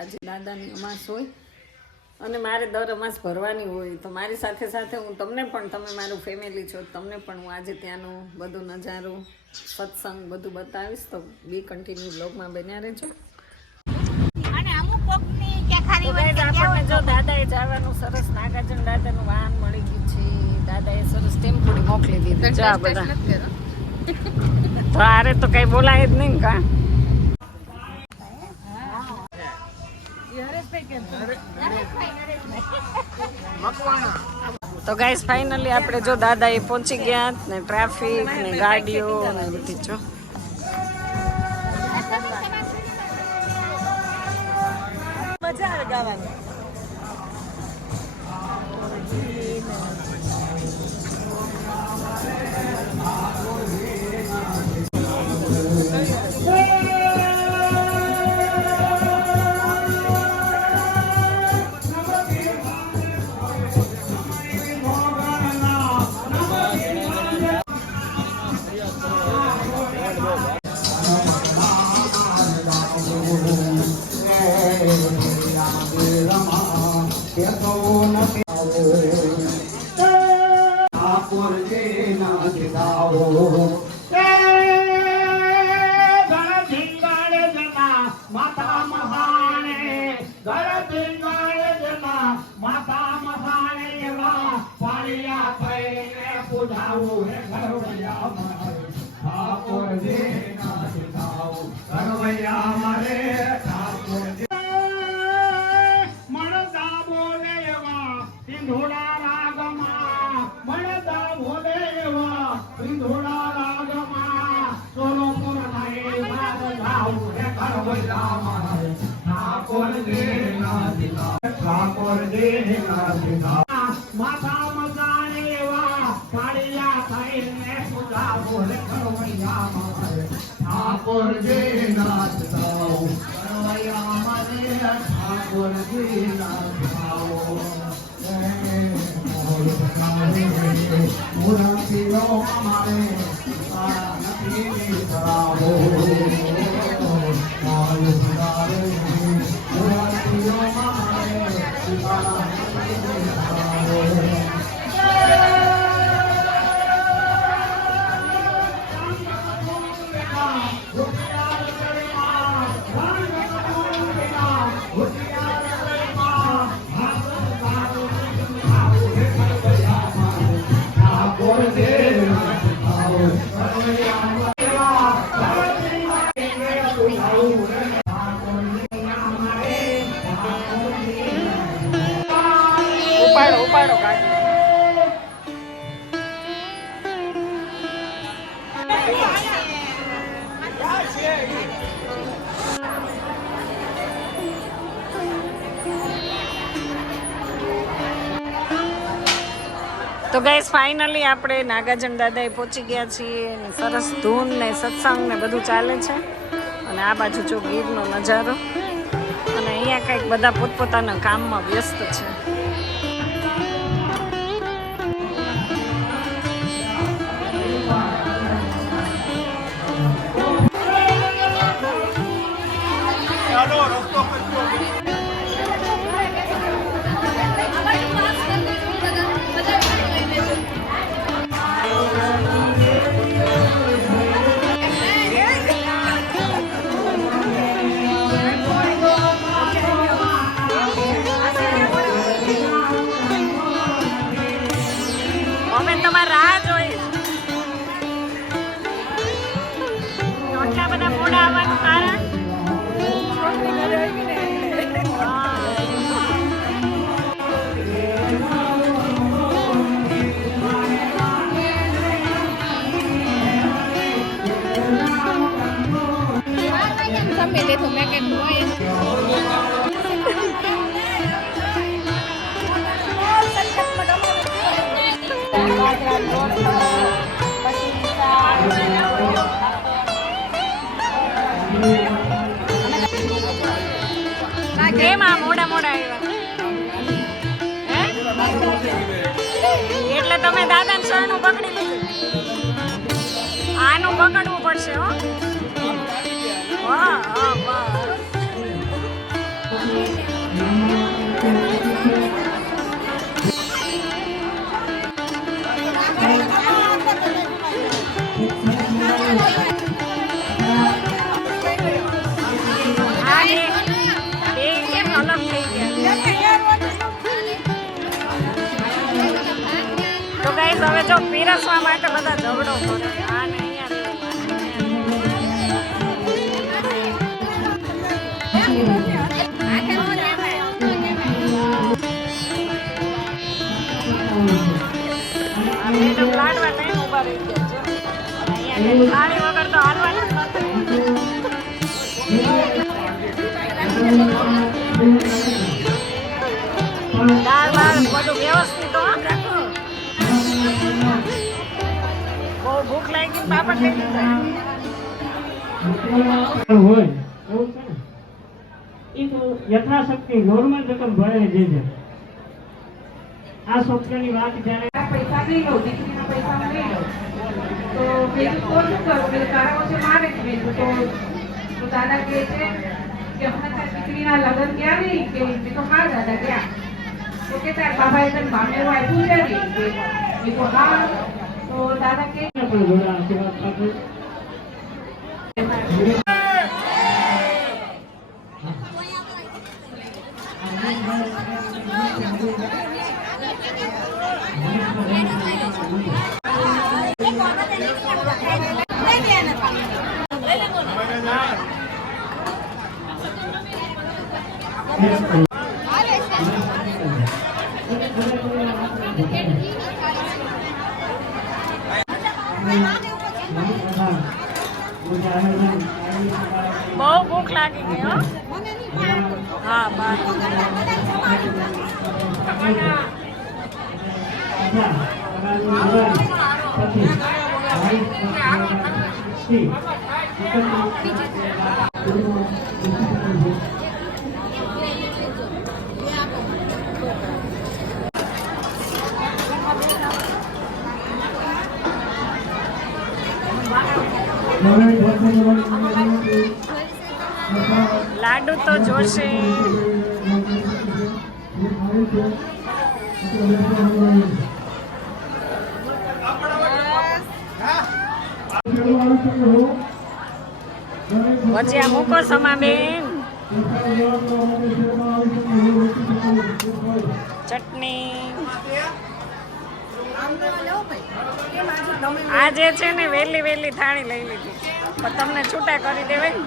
આજે દાદાની અમાસ હોય અને મારે દર અમાસ ભરવાની હોય તો મારી સાથે સાથે હું તમને પણ, તમે મારું ફેમિલી છો, તમને પણ હું આજે ત્યાંનો બધો નજારો, સત્સંગ બધું બતાવીશ. તો બી કન્ટિન્યુ બ્લોગમાં બન્યા રહેજો. આપણને જો દાદાએ જવાનું સરસ નાગાર્જુન દાદાનું વાહન મળી ગયું છે. દાદાએ સરસ ટેમ્પોડી મોકલી દીધું. જા બધા તો આરે તો કઈ બોલાય જ નહીં કા. તો ગાઈસ ફાઇનલી આપણે જો દાદા એ પહોંચી ગયા ને ટ્રાફિક ને ગાડીઓ ને બધી જો મજા આવે ગાવાની. તો ગાઈસ ફાઇનલી આપણે નાગાર્જુન દાદાએ પહોંચી ગયા છીએ. સરસ ધૂન ને સત્સંગ ને બધું ચાલે છે અને આ બાજુ જો ગીરનો નજારો અને અહીંયા કંઈક બધા પોતપોતાના કામમાં વ્યસ્ત છે. કેમ આ મોડા મોડા આવ્યા એટલે તમે દાદાને શરણું પકડી લીધું. આનું પકડવું પડશે હો. વાહ વાહ વાહ. તો ગાઈસ હવે જો પીરસવા માટે બધા ઝઘડો કરે આ ને મેડમ લાડવા નહીં ઉભા રહી ગયા છે અહીંયા થાળી વગર તો હાલવાનું જ નથી દાળ બાળ બધું વ્યવસ્થિત રાખો બહુ ભૂખ લાગી પાપડ લઈ લીધા હોય એવું છે ને એ તો યથાશક્તિ નોર્મલ રકમ ભરે છે આ સોફ્ટવેરની વાત જ્યારે પૈસા લઈ લો દીકરીના પૈસા લઈ લો તો મેં તો શું કરું મેં તારા વચ્ચે મારે જ મેં તો દાદા કહે છે કે હમણાં તાર દીકરીના લગ્ન ગયા નહીં કે મેં તો હા દાદા ગયા તો કે તાર બાબાએ તને મામેરું આપ્યું છે ને મેં તો હા તો દાદા કહે પણ ઘોડા આશીર્વાદ આપે બહુ ભૂખ લાગી ગઈ હો હા બાર લાડુ તો જોશે ભજીયા મૂકો સમાબેન ચટણી આજે છે ને વહેલી વહેલી થાળી લઈ લીધી પણ તમને છૂટા કરી દેવાય ને